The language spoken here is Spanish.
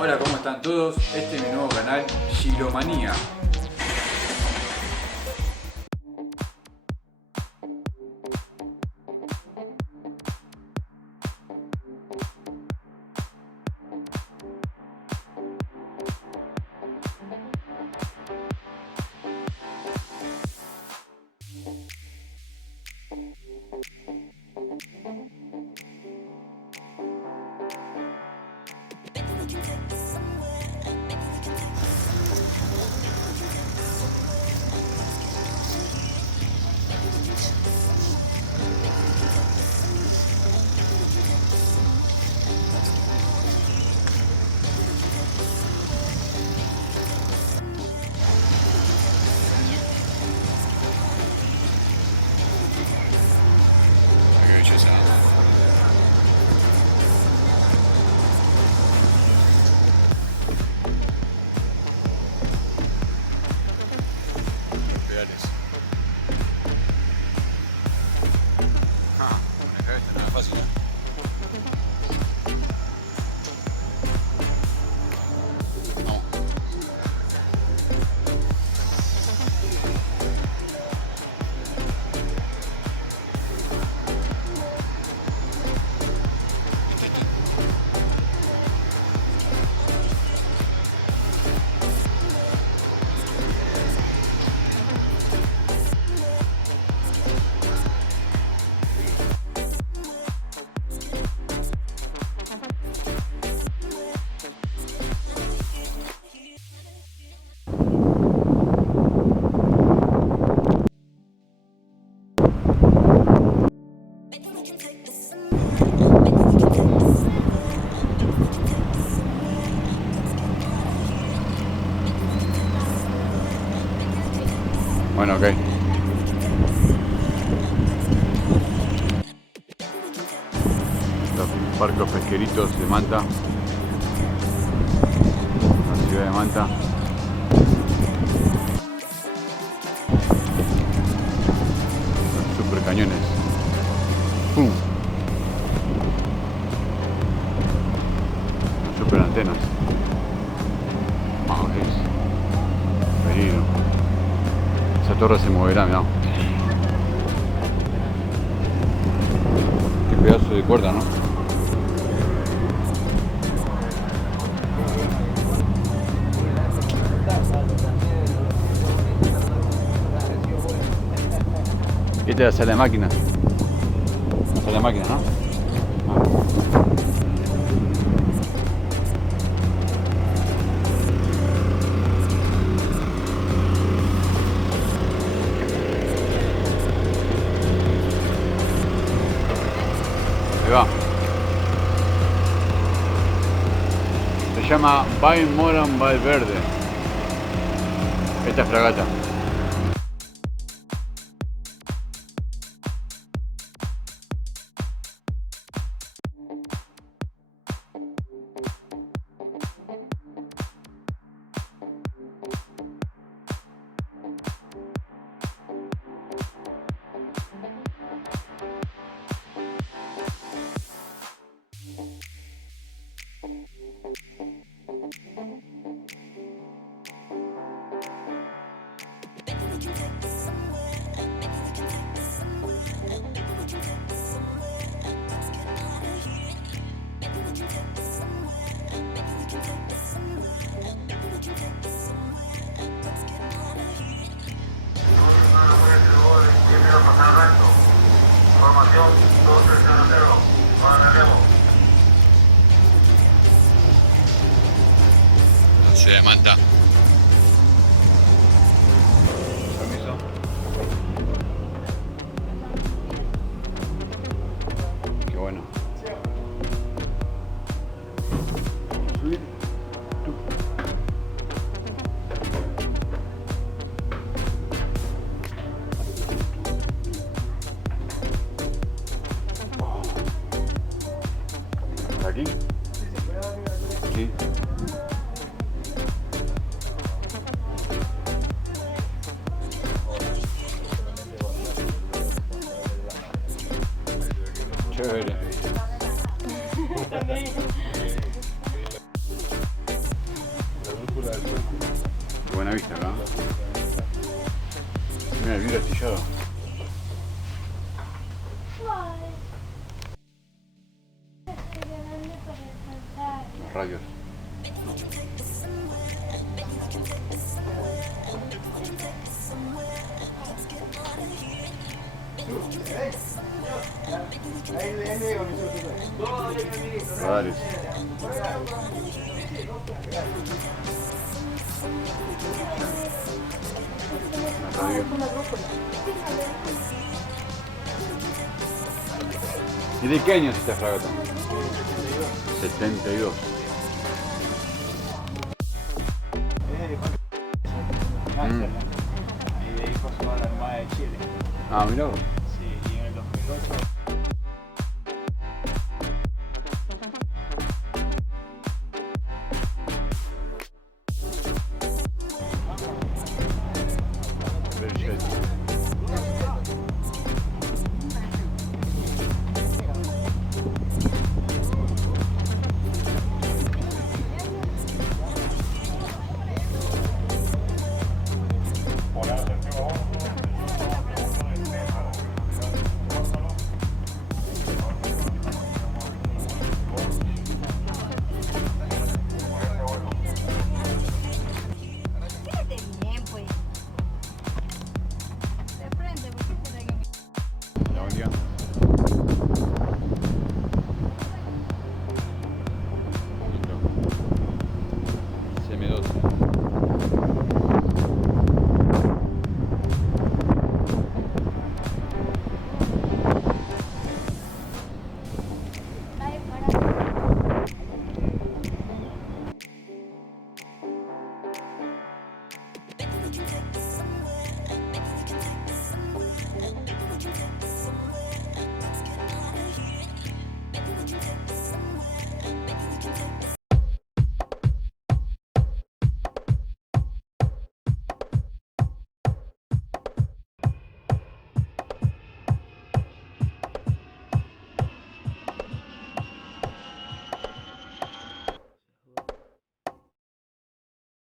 Hola, ¿cómo están todos? Este es mi nuevo canal, Giromanía. Bueno, ok. Los barcos pesqueritos de Manta, la ciudad de Manta. Los super cañones. ¡Pum! Las super antenas. Vamos, es peligro. Esa torre se moverá, mirá. Qué pedazo de cuerda, ¿no? Esta es la sala de máquinas. La sala de máquinas, ¿no? Ahí va. Se llama Bain Moran Valverde. Esta es fragata. Ciudad de Manta. Permiso. Qué bueno. Subir. ¿Por aquí? Sí. buena vista acá. Mira el vidrio astillado. Los rayos. Radares. ¿Y de qué año es esta fragata? 72. Y de ahí pasó a la Armada de Chile. Ah, mirá vos.